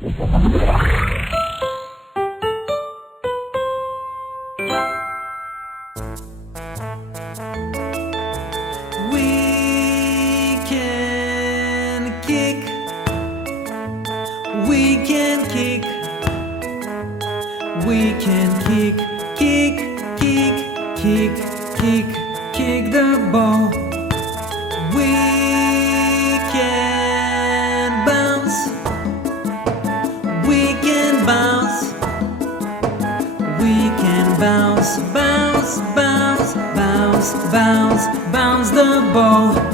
We can kick. We can kick. We can kick, kick, kick, kick, kick, kick the ball. We can bounce. We can bounce. We can bounce, bounce, bounce, bounce, bounce, bounce the ball.